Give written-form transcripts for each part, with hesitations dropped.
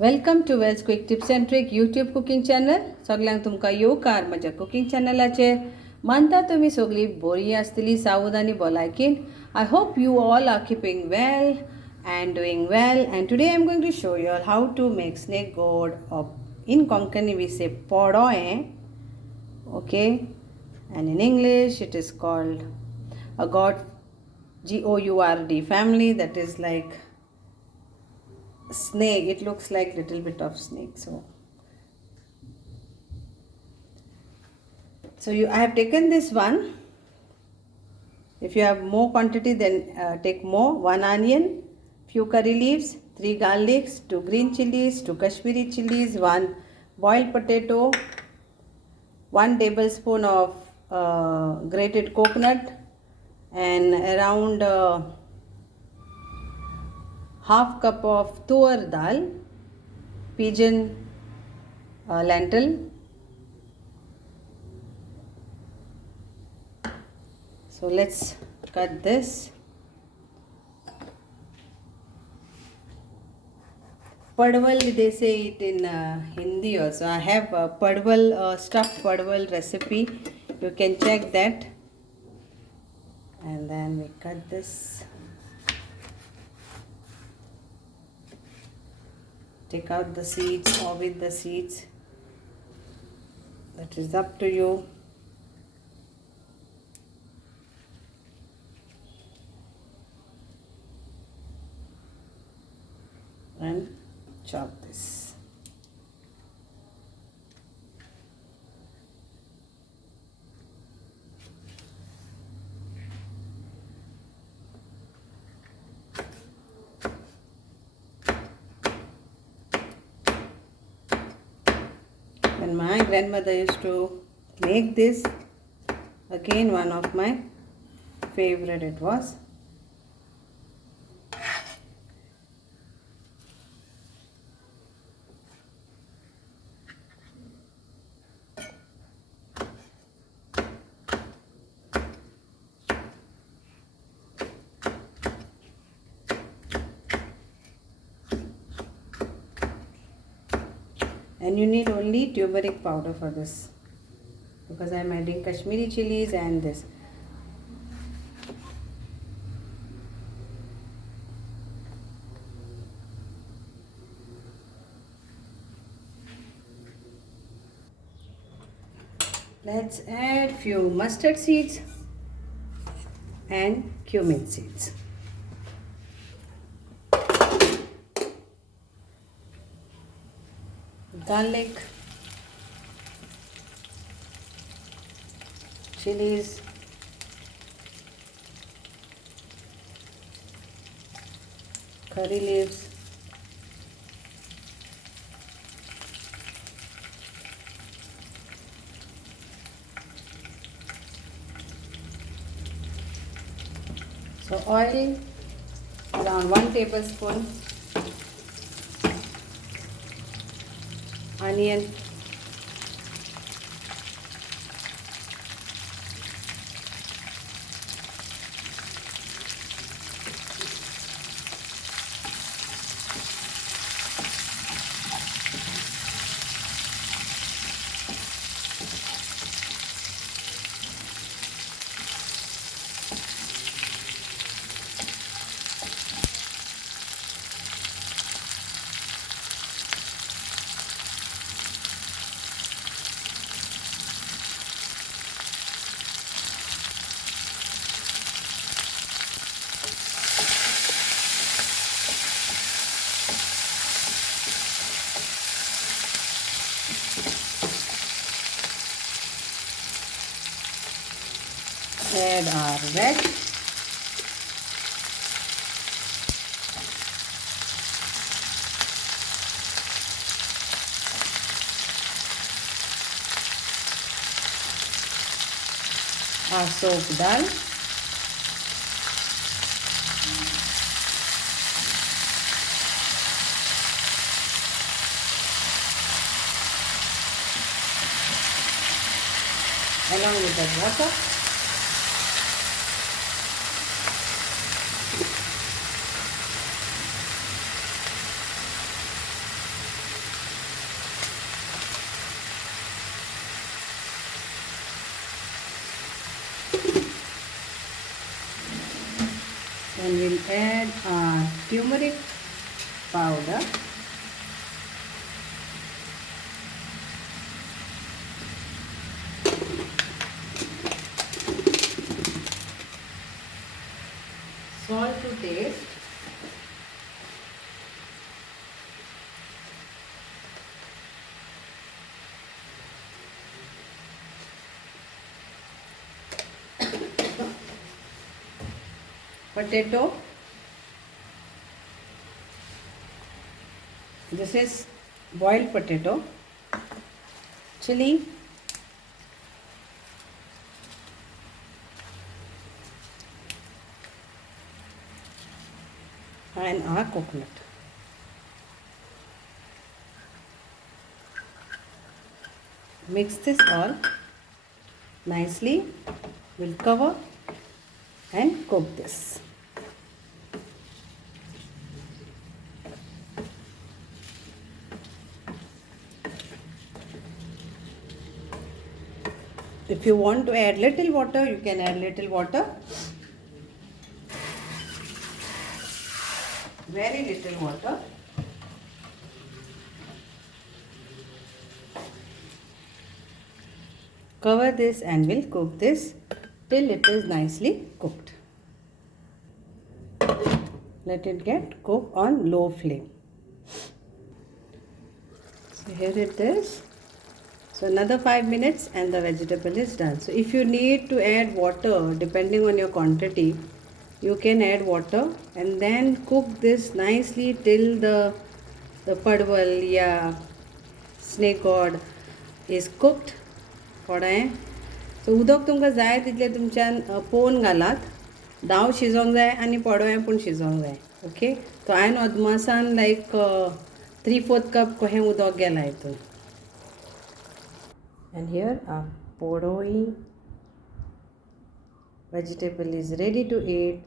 Welcome to Wells quick tips and trick YouTube cooking channel. सगळ्यांक तुमकां येवकार म्हज्या कुकिंग चॅनलाचेर. मानता तुमी सगळीं बरीं आसतलीं सावध आनी भलायकीन. I hope you all are keeping well and doing well, and today I'm going to show you all how to make snake gourd, or in Konkani we say Podoyee, okay, and in English it is called a gourd, Gourd family, that is like snake. It looks like little bit of snake. So I have taken this one. If you have more quantity, then take more. 1 onion, few curry leaves, 3 garlics, 2 green chilies, 2 Kashmiri chilies, 1 boiled potato, 1 tablespoon of grated coconut, and around half cup of tur dal, pigeon lentil. So let's cut this. Padwal, they say it in Hindi also. I have a Padwal, stuffed Padwal recipe. You can check that. And then we cut this. Take out the seeds or with the seeds. That is up to you. And chop this. When my grandmother used to make this, again one of my favorite it was. And you need only turmeric powder for this, because I am adding Kashmiri chilies and this. Let's add few mustard seeds and cumin seeds. Garlic, chilies, curry leaves, so oil around 1 tablespoon, onion, add our veg, our soaked dal, along with the water. and we'll add our turmeric powder. Salt to taste. Potato. This is boiled potato. Chili. And our coconut. Mix this all nicely. We'll cover and cook this. If you want to add little water, you can add little water. Very little water. Cover this and we'll cook this till it is nicely cooked. Let it get cooked on low flame. So here it is. So another 5 minutes and the vegetable is done. So if you need to add water, depending on your quantity, you can add water and then cook this nicely till the padwal या snake gourd is cooked. थोडें सो उदक तुमकां जाय तितलें तुमच्यान पोवन घालात. दाव शिजोवंक जाय आनी पडोळें पूण शिजोवंक जाय. ओके, तो हांवें अदमासान लायक 3/4 कप कहें उदक गेलां हितून. And here our Podoyee vegetable is ready to eat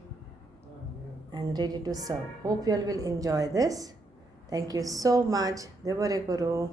and ready to serve. Hope you all will enjoy this. Thank you so much. Devare Guru.